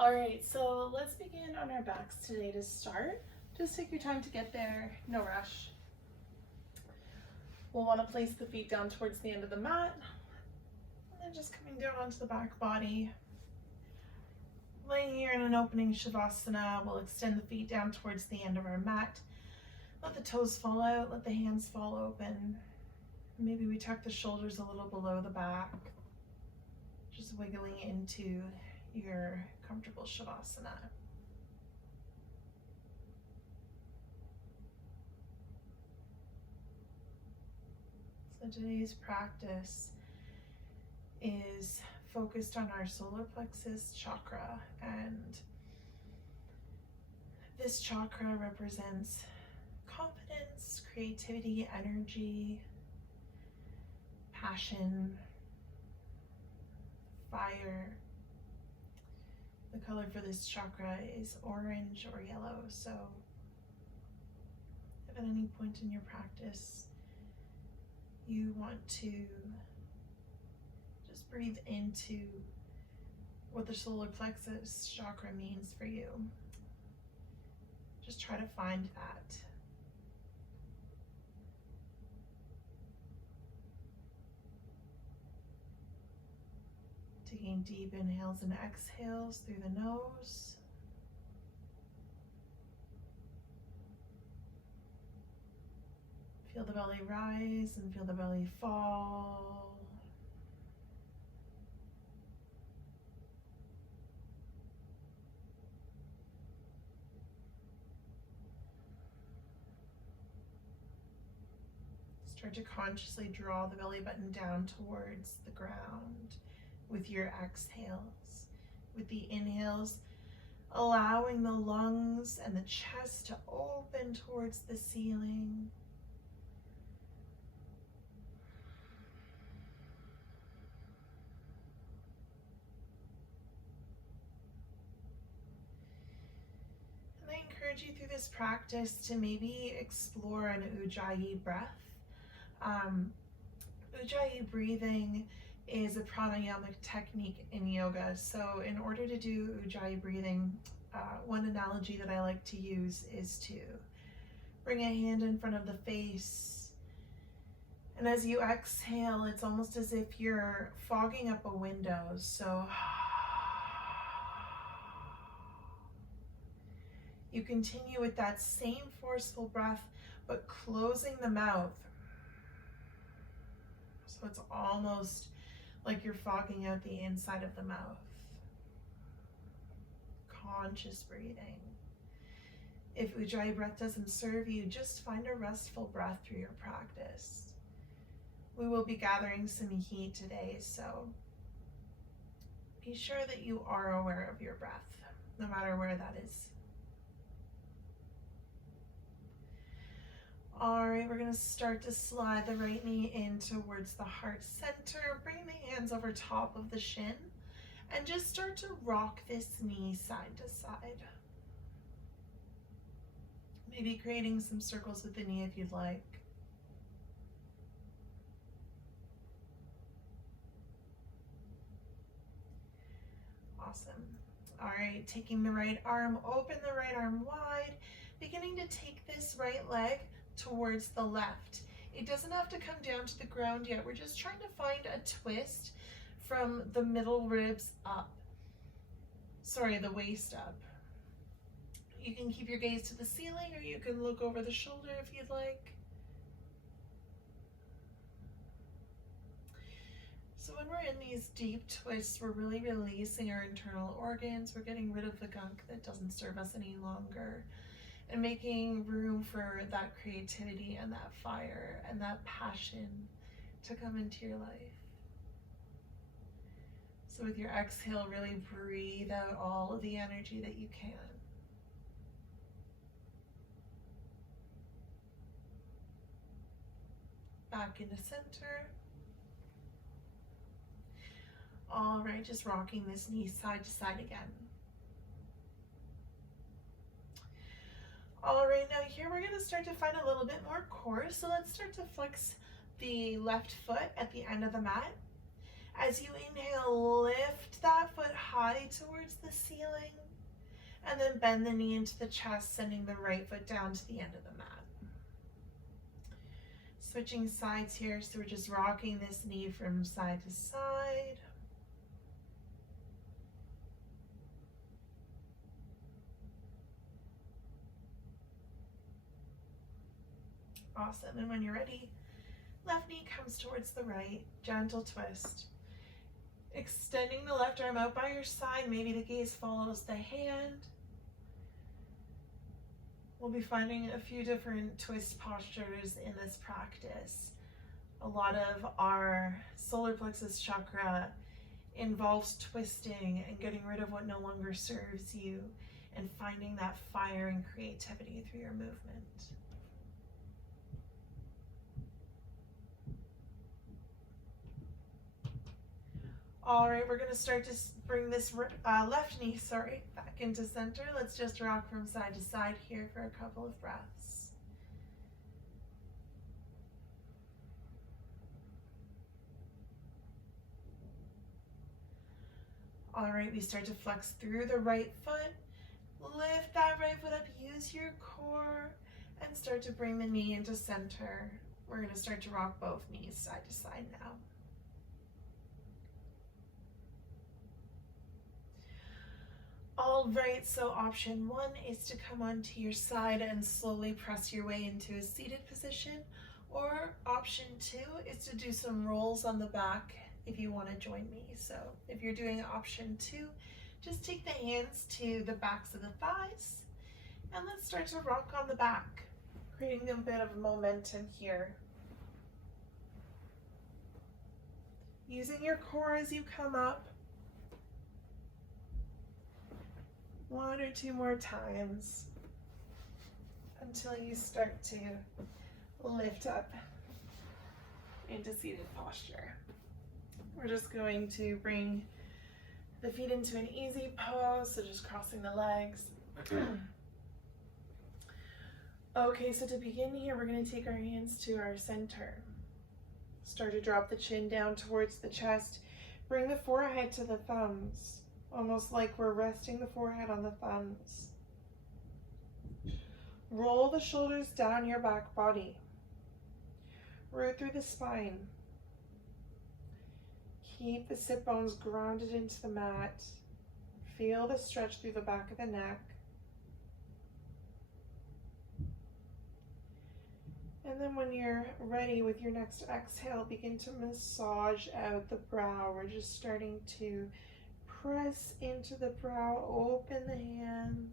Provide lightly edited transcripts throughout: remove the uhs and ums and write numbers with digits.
All right, so let's begin on our backs today to start. Just take your time to get there, no rush. We'll want to place the feet down towards the end of the mat, and then just coming down onto the back body. Laying here in an opening Shavasana, we'll extend the feet down towards the end of our mat. Let the toes fall out, let the hands fall open. Maybe we tuck the shoulders a little below the back, just wiggling into your comfortable Shavasana. So today's practice is focused on our solar plexus chakra, and this chakra represents confidence, creativity, energy, passion, fire. The color for this chakra is orange or yellow, so if at any point in your practice you want to just breathe into what the solar plexus chakra means for you, just try to find that. Taking deep inhales and exhales through the nose. Feel the belly rise and feel the belly fall. Start to consciously draw the belly button down towards the ground with your exhales. With the inhales, allowing the lungs and the chest to open towards the ceiling. And I encourage you through this practice to maybe explore an Ujjayi breath. Ujjayi breathing is a pranayamic technique in yoga. So in order to do Ujjayi breathing, one analogy that I like to use is to bring a hand in front of the face. And as you exhale, it's almost as if you're fogging up a window. So you continue with that same forceful breath, but closing the mouth. So it's almost like you're fogging out the inside of the mouth. Conscious breathing. If Ujjayi breath doesn't serve you, just find a restful breath through your practice. We will be gathering some heat today, so be sure that you are aware of your breath, no matter where that is. All right, we're going to start to slide the right knee in towards the heart center. Bring the hands over top of the shin and just start to rock this knee side to side. Maybe creating some circles with the knee if you'd like. Awesome. All right, taking the right arm, open the right arm wide, beginning to take this right leg towards the left. It doesn't have to come down to the ground yet. We're just trying to find a twist from the middle ribs up. Sorry, the waist up. You can keep your gaze to the ceiling or you can look over the shoulder if you'd like. So when we're in these deep twists, we're really releasing our internal organs. We're getting rid of the gunk that doesn't serve us any longer, and making room for that creativity and that fire and that passion to come into your life. So with your exhale, really breathe out all of the energy that you can. Back into center. All right, just rocking this knee side to side again. All right, now here we're going to start to find a little bit more core. So let's start to flex the left foot at the end of the mat. As you inhale, lift that foot high. high towards the ceiling. And then bend the knee into the chest, sending the right foot down to the end of the mat. Switching sides here, so we're just rocking this knee from side to side. Awesome, and when you're ready, left knee comes towards the right, gentle twist. Extending the left arm out by your side, maybe the gaze follows the hand. We'll be finding a few different twist postures in this practice. A lot of our solar plexus chakra involves twisting and getting rid of what no longer serves you and finding that fire and creativity through your movement. All right, we're going to start to bring this left knee, back into center. Let's just rock from side to side here for a couple of breaths. All right, we start to flex through the right foot. Lift that right foot up, use your core, and start to bring the knee into center. We're going to start to rock both knees side to side now. All right, so option one is to come onto your side and slowly press your way into a seated position, or option two is to do some rolls on the back if you want to join me. So if you're doing option two, just take the hands to the backs of the thighs and let's start to rock on the back, creating a bit of momentum here. Using your core as you come up. One or two more times until you start to lift up into seated posture. We're just going to bring the feet into an easy pose, so just crossing the legs. Okay, so to begin here, we're going to take our hands to our center. Start to drop the chin down towards the chest. Bring the forehead to the thumbs. Almost like we're resting the forehead on the thumbs. Roll the shoulders down your back body. Root through the spine. Keep the sit bones grounded into the mat. Feel the stretch through the back of the neck. And then when you're ready with your next exhale, begin to massage out the brow. We're just starting to press into the brow, open the hands,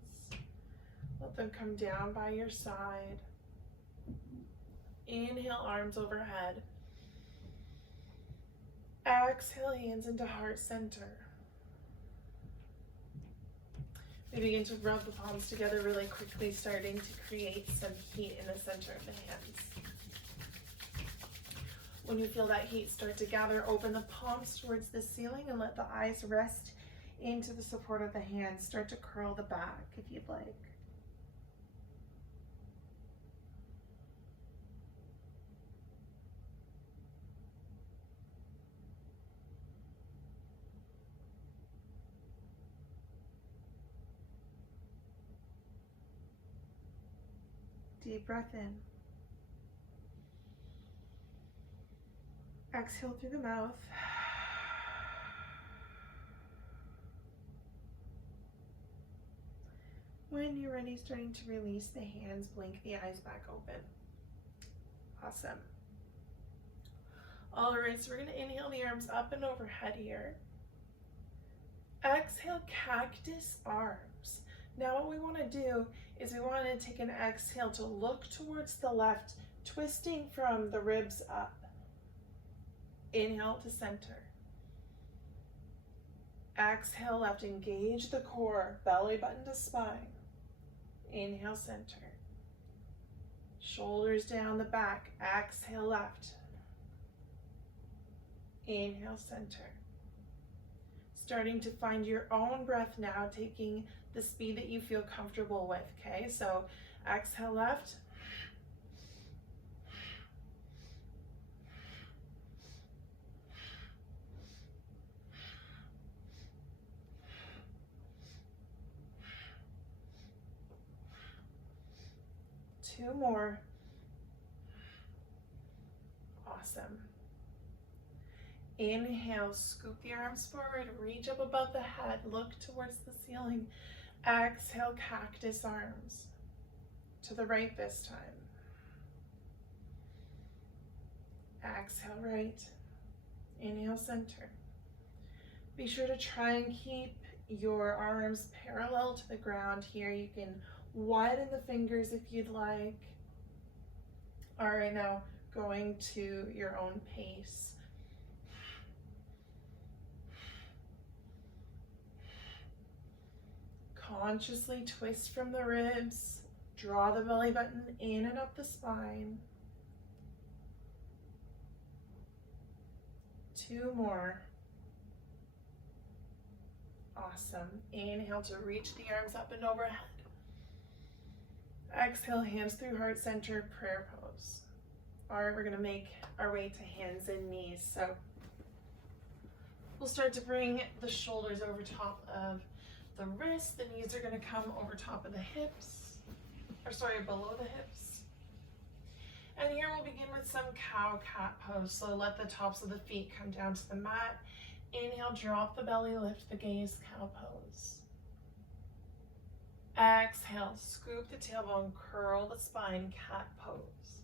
let them come down by your side. Inhale, arms overhead. Exhale, hands into heart center. We begin to rub the palms together really quickly, starting to create some heat in the center of the hands. When you feel that heat start to gather, open the palms towards the ceiling and let the eyes rest into the support of the hands. Start to curl the back if you'd like. Deep breath in. Exhale through the mouth. When you're ready, starting to release the hands, blink the eyes back open. Awesome. All right, so we're going to inhale the arms up and overhead here. Exhale, cactus arms. Now what we want to do is we want to take an exhale to look towards the left, twisting from the ribs up. Inhale to center. Exhale left, engage the core, belly button to spine. Inhale, center. Shoulders down the back. Exhale, left. Inhale, center. Starting to find your own breath now, taking the speed that you feel comfortable with, okay? So exhale, left. 2 more. Awesome. Inhale, scoop the arms forward, reach up above the head, look towards the ceiling. Exhale, cactus arms. To the right this time. Exhale, right. Inhale, center. Be sure to try and keep your arms parallel to the ground here. You can widen the fingers if you'd like. All right, now going to your own pace. Consciously twist from the ribs. Draw the belly button in and up the spine. 2 more. Awesome. Inhale to reach the arms up and overhead. Exhale, hands through heart center, prayer pose. All right, we're gonna make our way to hands and knees. So we'll start to bring the shoulders over top of the wrists. The knees are gonna come over top of the hips, below the hips. And here we'll begin with some cow-cat pose. So let the tops of the feet come down to the mat. Inhale, drop the belly, lift the gaze, cow pose. Exhale, scoop the tailbone, curl the spine, cat pose.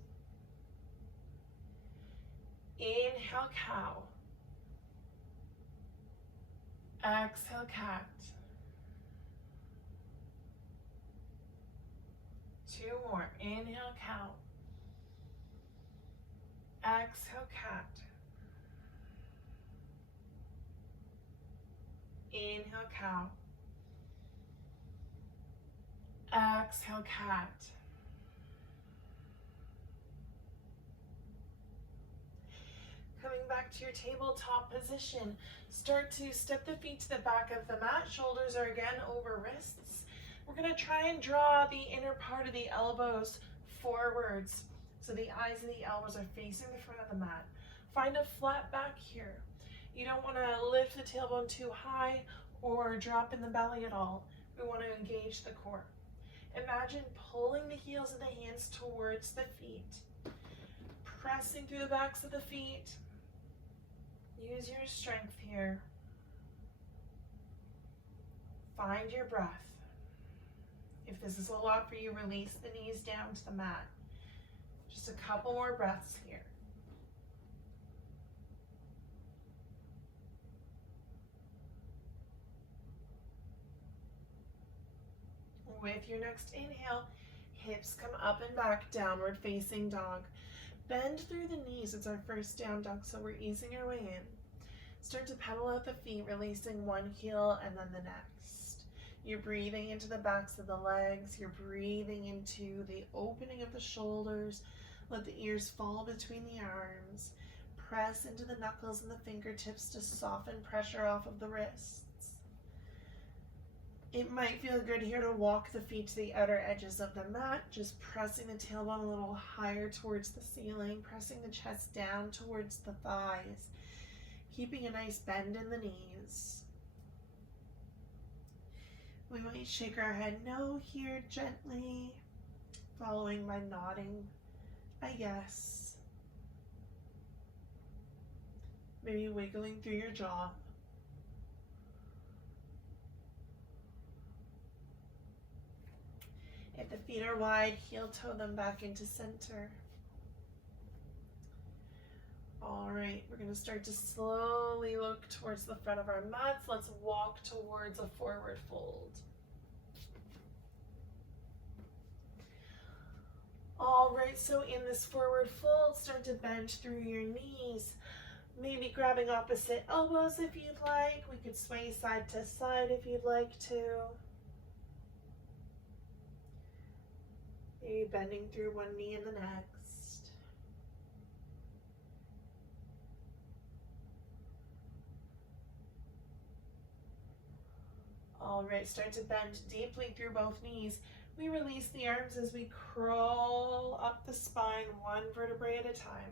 Inhale, cow. Exhale, cat. 2 more. Inhale, cow. Exhale, cat. Inhale, cow. Exhale, cat. Coming back to your tabletop position, start to step the feet to the back of the mat. Shoulders are again over wrists. We're going to try and draw the inner part of the elbows forwards. So the eyes and the elbows are facing the front of the mat. Find a flat back here. You don't want to lift the tailbone too high or drop in the belly at all. We want to engage the core. Imagine pulling the heels of the hands towards the feet, pressing through the backs of the feet. Use your strength here. Find your breath. If this is a lot for you, release the knees down to the mat. Just a couple more breaths here. With your next inhale, hips come up and back, downward facing dog. Bend through the knees. It's our first down dog, so we're easing our way in. Start to pedal out the feet, releasing one heel and then the next. You're breathing into the backs of the legs. You're breathing into the opening of the shoulders. Let the ears fall between the arms. Press into the knuckles and the fingertips to soften pressure off of the wrists. It might feel good here to walk the feet to the outer edges of the mat, just pressing the tailbone a little higher towards the ceiling, pressing the chest down towards the thighs, keeping a nice bend in the knees. We might shake our head no here gently, following by nodding a yes. Maybe wiggling through your jaw. If the feet are wide, heel toe them back into center. All right, we're going to start to slowly look towards the front of our mats. Let's walk towards a forward fold. All right, so in this forward fold, start to bend through your knees. Maybe grabbing opposite elbows if you'd like. We could sway side to side if you'd like to. Maybe bending through one knee and the next. All right, start to bend deeply through both knees. We release the arms as we crawl up the spine, one vertebrae at a time.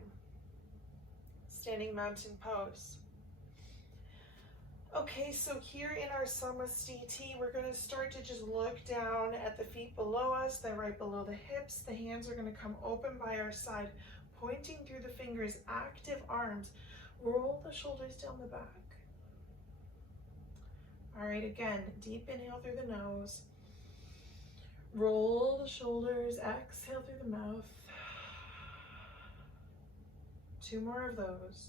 Standing mountain pose. Okay, so here in our Samastiti, we're going to start to just look down at the feet below us. They're right below the hips. The hands are going to come open by our side, pointing through the fingers, active arms. Roll the shoulders down the back. All right, again, deep inhale through the nose. Roll the shoulders, exhale through the mouth. 2 more of those.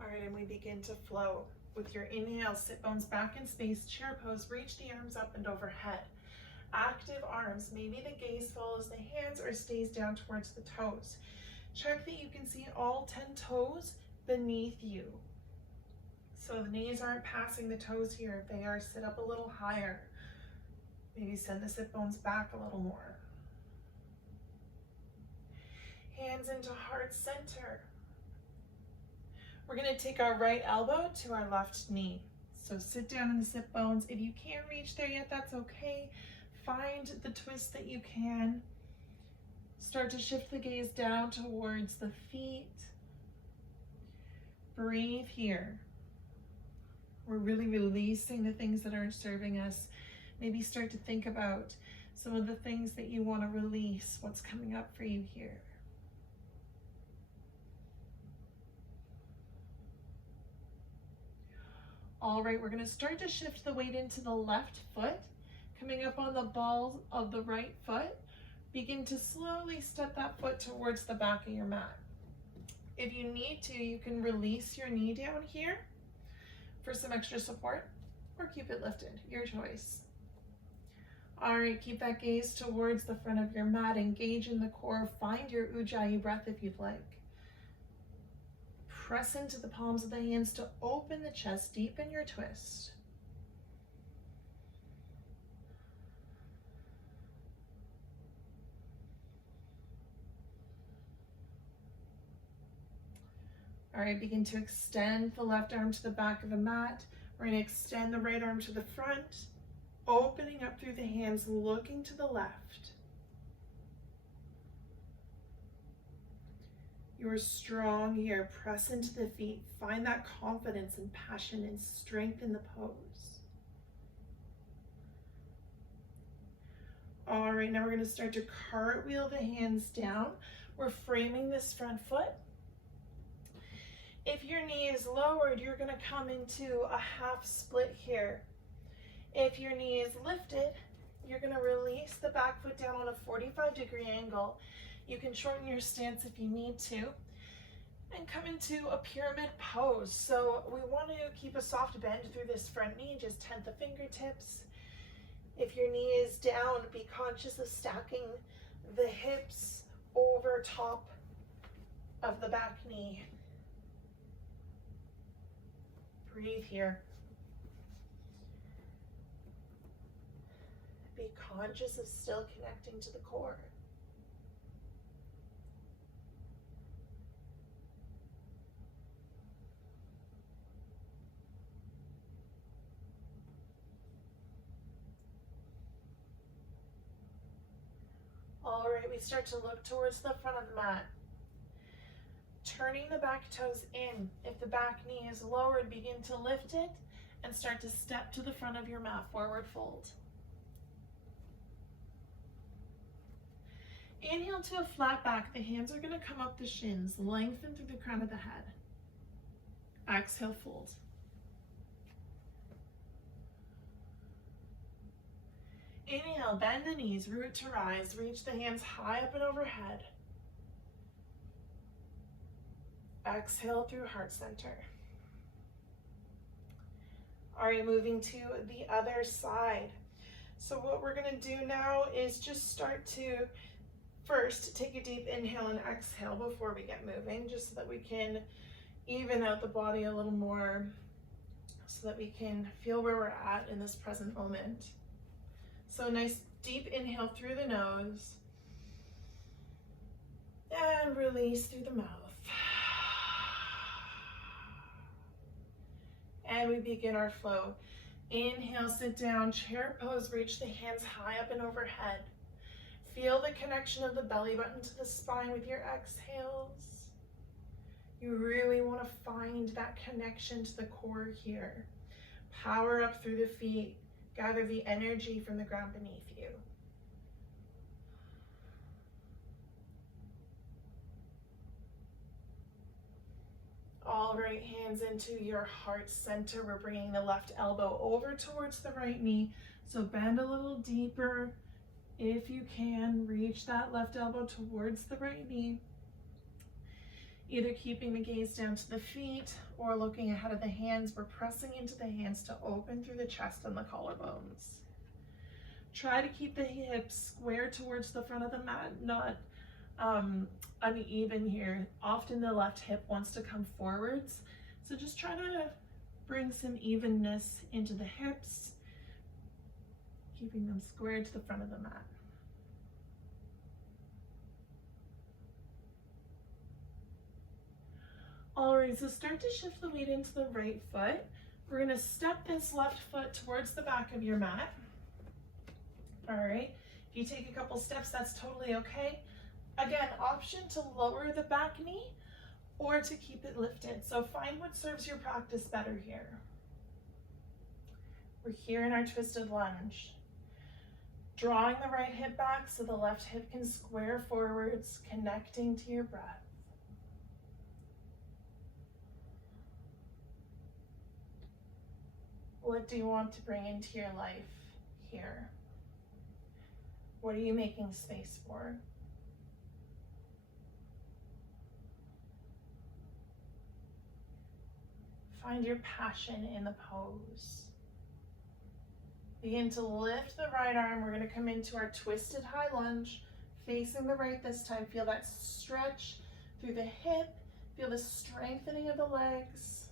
All right, and we begin to flow. With your inhale, sit bones back in space, chair pose, reach the arms up and overhead. Active arms, maybe the gaze follows the hands or stays down towards the toes. Check that you can see all 10 toes beneath you. So the knees aren't passing the toes here. If they are, sit up a little higher. Maybe send the sit bones back a little more. Hands into heart center. We're going to take our right elbow to our left knee. So sit down in the sit bones. If you can't reach there yet, that's okay. Find the twist that you can. Start to shift the gaze down towards the feet. Breathe here. We're really releasing the things that aren't serving us. Maybe start to think about some of the things that you want to release, what's coming up for you here. All right, we're going to start to shift the weight into the left foot, coming up on the balls of the right foot. Begin to slowly step that foot towards the back of your mat. If you need to, you can release your knee down here for some extra support, or keep it lifted, your choice. All right, keep that gaze towards the front of your mat, engage in the core, find your Ujjayi breath if you'd like. Press into the palms of the hands to open the chest, deepen your twist. All right, begin to extend the left arm to the back of the mat. We're going to extend the right arm to the front, opening up through the hands, looking to the left. You're strong here. Press into the feet. Find that confidence and passion and strength in the pose. All right, now we're going to start to cartwheel the hands down. We're framing this front foot. If your knee is lowered, you're going to come into a half split here. If your knee is lifted, you're going to release the back foot down on a 45-degree angle. You can shorten your stance if you need to, and come into a pyramid pose. So we want to keep a soft bend through this front knee, just tent the fingertips. If your knee is down, be conscious of stacking the hips over top of the back knee. Breathe here. Be conscious of still connecting to the core. All right, we start to look towards the front of the mat. Turning the back toes in. If the back knee is lowered, begin to lift it and start to step to the front of your mat, forward fold. Inhale to a flat back. The hands are going to come up the shins, lengthen through the crown of the head. Exhale, fold. Inhale, bend the knees, root to rise. Reach the hands high up and overhead. Exhale through heart center. All right, moving to the other side. So what we're going to do now is just start to first take a deep inhale and exhale before we get moving, just so that we can even out the body a little more, so that we can feel where we're at in this present moment. So nice deep inhale through the nose and release through the mouth. And we begin our flow. Inhale, sit down, chair pose, reach the hands high up and overhead. Feel the connection of the belly button to the spine with your exhales. You really want to find that connection to the core here. Power up through the feet. Gather the energy from the ground beneath you. All right, hands into your heart center. We're bringing the left elbow over towards the right knee. So bend a little deeper. If you can, reach that left elbow towards the right knee. Either keeping the gaze down to the feet or looking ahead of the hands. We're pressing into the hands to open through the chest and the collarbones. Try to keep the hips square towards the front of the mat, not uneven here. Often the left hip wants to come forwards. So just try to bring some evenness into the hips, keeping them square to the front of the mat. All right, so start to shift the weight into the right foot. We're gonna step this left foot towards the back of your mat. All right, if you take a couple steps, that's totally okay. Again, option to lower the back knee or to keep it lifted. So find what serves your practice better here. We're here in our twisted lunge. Drawing the right hip back so the left hip can square forwards, connecting to your breath. What do you want to bring into your life here? What are you making space for? Find your passion in the pose. Begin to lift the right arm. We're going to come into our twisted high lunge, facing the right this time. Feel that stretch through the hip. Feel the strengthening of the legs.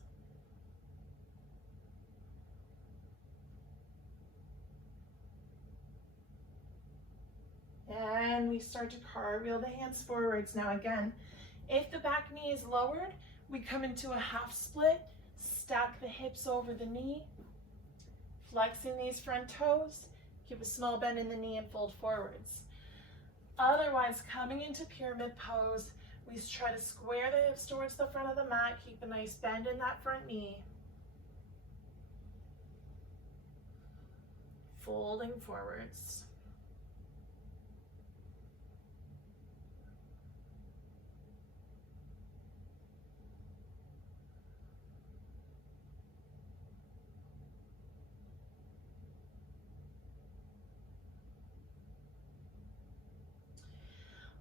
And we start to cartwheel the hands forwards. Now again, if the back knee is lowered, we come into a half split, stack the hips over the knee, flexing these front toes, give a small bend in the knee and fold forwards. Otherwise, coming into pyramid pose, we try to square the hips towards the front of the mat, keep a nice bend in that front knee. Folding forwards.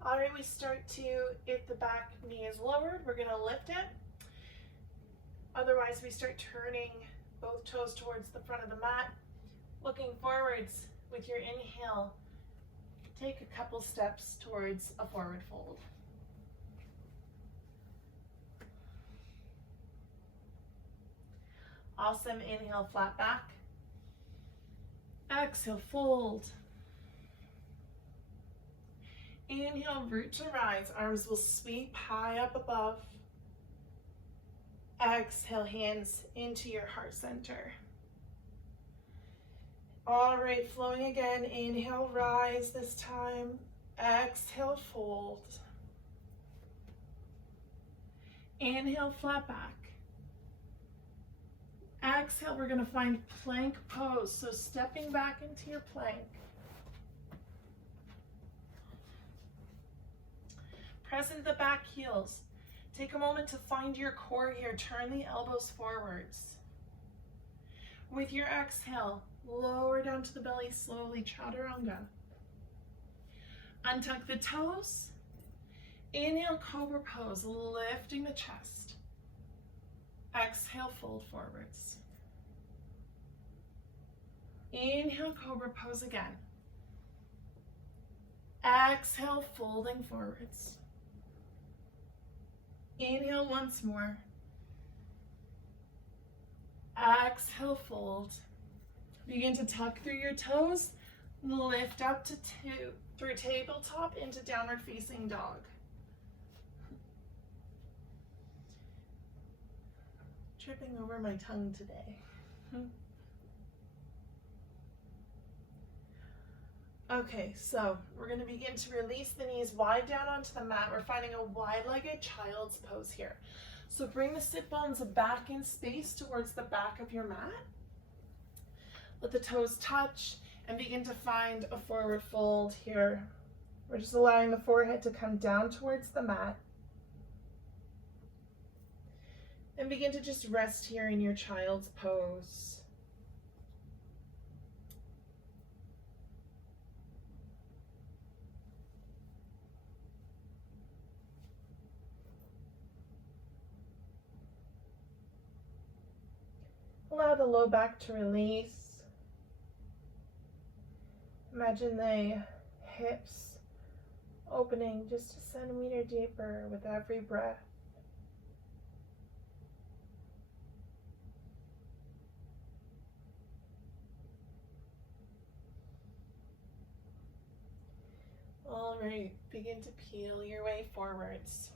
All right, we start to, if the back knee is lowered, we're gonna lift it. Otherwise, we start turning both toes towards the front of the mat, looking forwards with your inhale. Take a couple steps towards a forward fold. Awesome, inhale, flat back. Exhale, fold. Inhale, root to rise. Arms will sweep high up above. Exhale, hands into your heart center. All right, flowing again. Inhale, rise this time. Exhale, fold. Inhale, flat back. Exhale, we're gonna find plank pose. So stepping back into your plank. Press into the back heels. Take a moment to find your core here. Turn the elbows forwards. With your exhale, lower down to the belly slowly, chaturanga. Untuck the toes. Inhale, cobra pose, lifting the chest. Exhale, fold forwards. Inhale, cobra pose again. Exhale, folding forwards. Inhale once more. Exhale, fold. Begin to tuck through your toes. Lift up to through tabletop into downward facing dog. Tripping over my tongue today. Okay, so we're going to begin to release the knees wide down onto the mat. We're finding a wide-legged child's pose here. So bring the sit bones back in space towards the back of your mat. Let the toes touch and begin to find a forward fold here. We're just allowing the forehead to come down towards the mat. And begin to just rest here in your child's pose. Allow the low back to release. Imagine the hips opening just a centimeter deeper with every breath. All right, begin to peel your way forwards.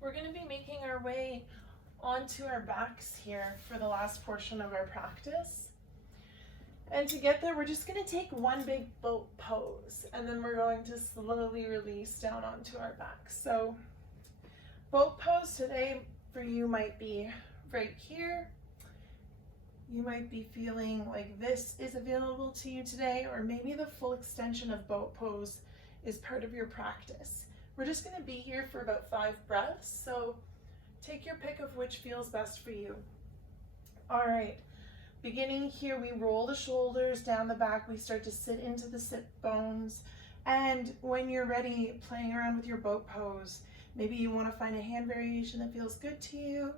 We're going to be making our way onto our backs here for the last portion of our practice. And to get there, we're just going to take one big boat pose, and then we're going to slowly release down onto our backs. So boat pose today for you might be right here. You might be feeling like this is available to you today, or maybe the full extension of boat pose is part of your practice. We're just going to be here for about 5 breaths, so take your pick of which feels best for you. All right. Beginning here, we roll the shoulders down the back. We start to sit into the sit bones. And when you're ready, playing around with your boat pose, maybe you want to find a hand variation that feels good to you,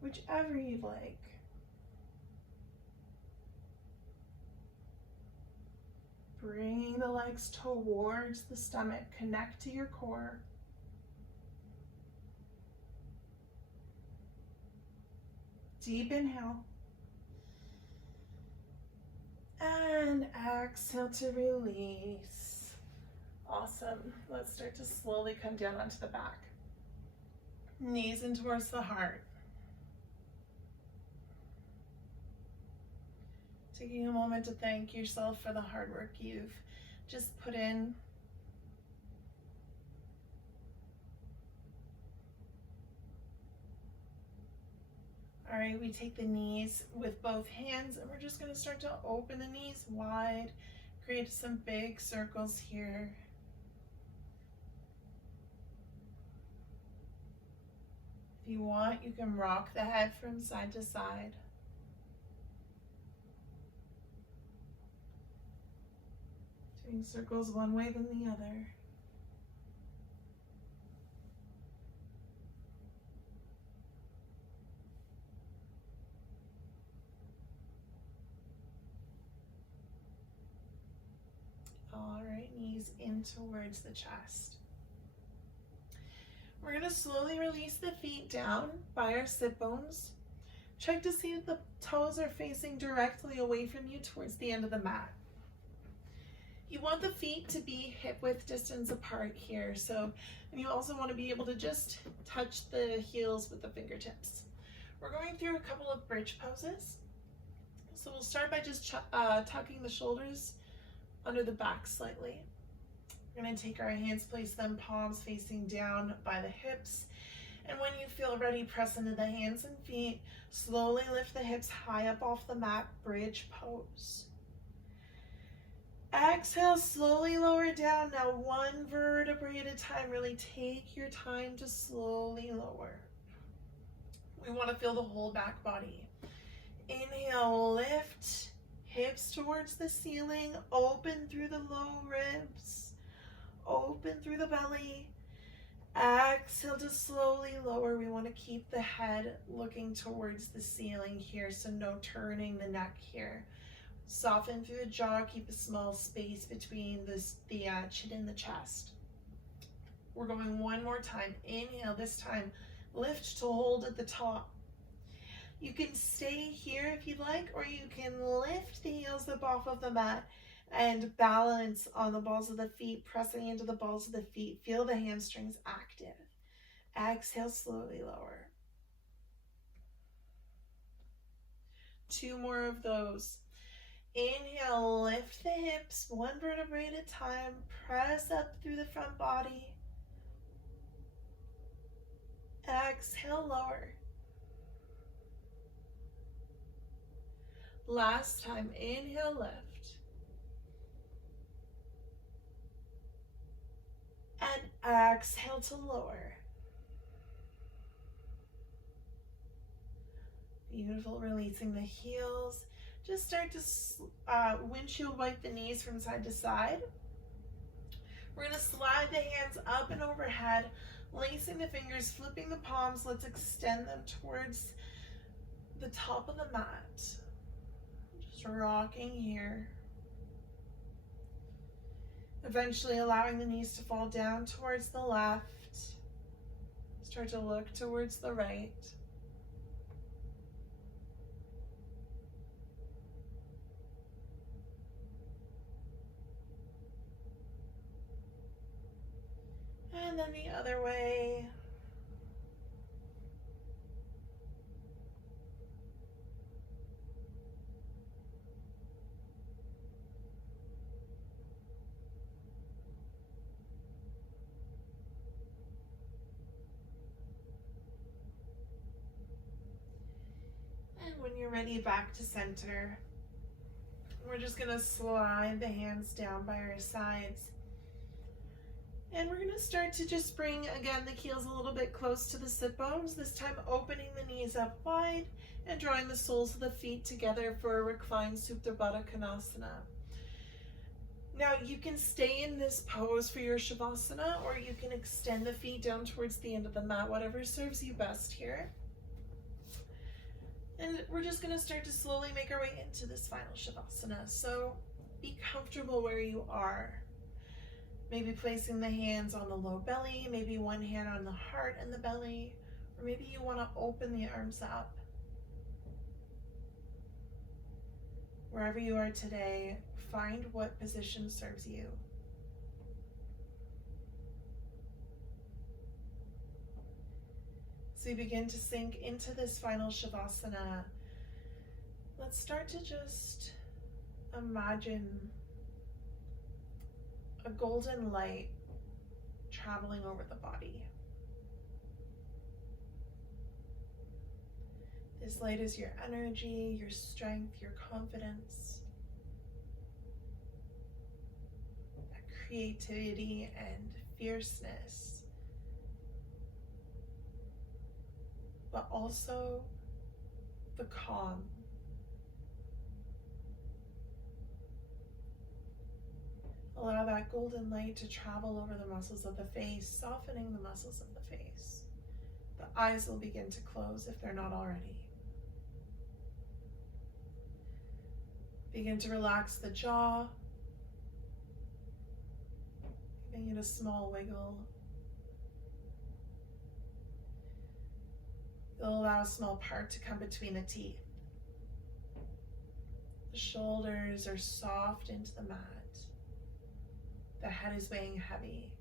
whichever you'd like. Bringing the legs towards the stomach. Connect to your core. Deep inhale. And exhale to release. Awesome. Let's start to slowly come down onto the back. Knees in towards the heart. Taking a moment to thank yourself for the hard work you've just put in. All right, we take the knees with both hands and we're just going to start to open the knees wide, create some big circles here. If you want, you can rock the head from side to side. Doing circles one way then the other. All right, knees in towards the chest. We're going to slowly release the feet down by our sit bones. Check to see that the toes are facing directly away from you towards the end of the mat. You want the feet to be hip width distance apart here, and you also want to be able to just touch the heels with the fingertips. We're going through a couple of bridge poses. So we'll start by just tucking the shoulders under the back slightly. We're going to take our hands, place them palms facing down by the hips. And when you feel ready, press into the hands and feet. Slowly lift the hips high up off the mat, bridge pose. Exhale, slowly lower down. Now one vertebrae at a time. Really take your time to slowly lower. We want to feel the whole back body. Inhale, lift, hips towards the ceiling, open through the low ribs, open through the belly. Exhale to slowly lower. We want to keep the head looking towards the ceiling here, so no turning the neck here. Soften through the jaw, keep a small space between the chin and the chest. We're going one more time. Inhale, this time lift to hold at the top. You can stay here if you'd like, or you can lift the heels up off of the mat and balance on the balls of the feet, pressing into the balls of the feet. Feel the hamstrings active. Exhale, slowly lower. 2 more of those. Inhale, lift the hips, one vertebrae at a time. Press up through the front body. Exhale, lower. Last time, inhale, lift. And exhale to lower. Beautiful, releasing the heels. Just start to windshield wipe the knees from side to side. We're gonna slide the hands up and overhead, lacing the fingers, flipping the palms. Let's extend them towards the top of the mat. Just rocking here. Eventually allowing the knees to fall down towards the left. Start to look towards the right. And then the other way. And when you're ready, back to center. We're just gonna slide the hands down by our sides. And we're gonna start to just bring, again, the heels a little bit close to the sit bones, this time opening the knees up wide and drawing the soles of the feet together for a reclined Supta Baddha Konasana. Now you can stay in this pose for your Shavasana, or you can extend the feet down towards the end of the mat, whatever serves you best here. And we're just gonna start to slowly make our way into this final Shavasana. So be comfortable where you are. Maybe placing the hands on the low belly, maybe one hand on the heart and the belly, or maybe you want to open the arms up. Wherever you are today, find what position serves you. As we begin to sink into this final Shavasana, let's start to just imagine a golden light traveling over the body. This light is your energy, your strength, your confidence, that creativity and fierceness, but also the calm. Allow that golden light to travel over the muscles of the face, softening the muscles of the face. The eyes will begin to close if they're not already. Begin to relax the jaw, giving it a small wiggle. You'll allow a small part to come between the teeth. The shoulders are soft into the mat. The head is weighing heavy.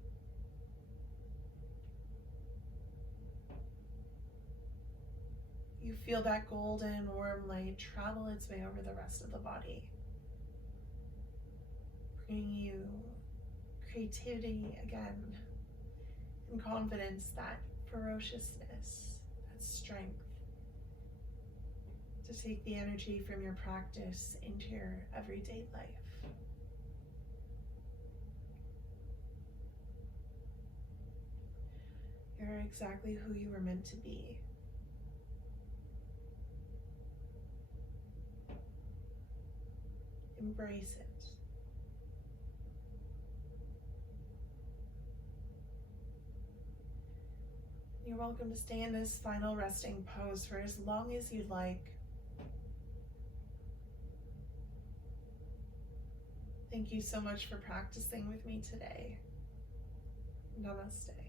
You feel that golden warm light travel its way over the rest of the body, bringing you creativity again, and confidence, that ferociousness, that strength, to take the energy from your practice into your everyday life. You're exactly who you were meant to be. Embrace it. You're welcome to stay in this final resting pose for as long as you'd like. Thank you so much for practicing with me today. Namaste.